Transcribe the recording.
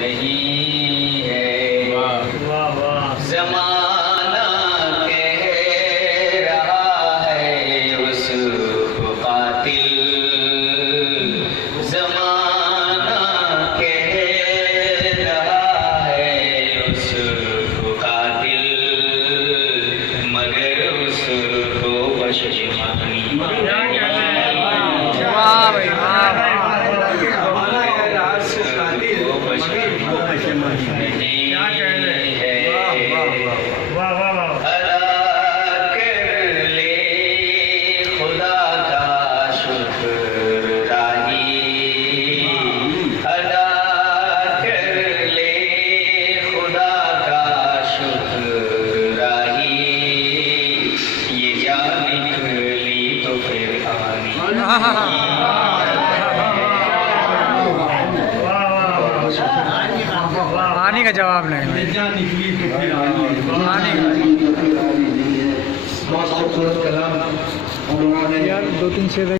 नहीं है। ज़माना कह रहा है उसको कातिल, ज़माना कह रहा है उसको कातिल, मगर उसको पशेमानी पानी का जवाब नहीं यार, 2-3 शेर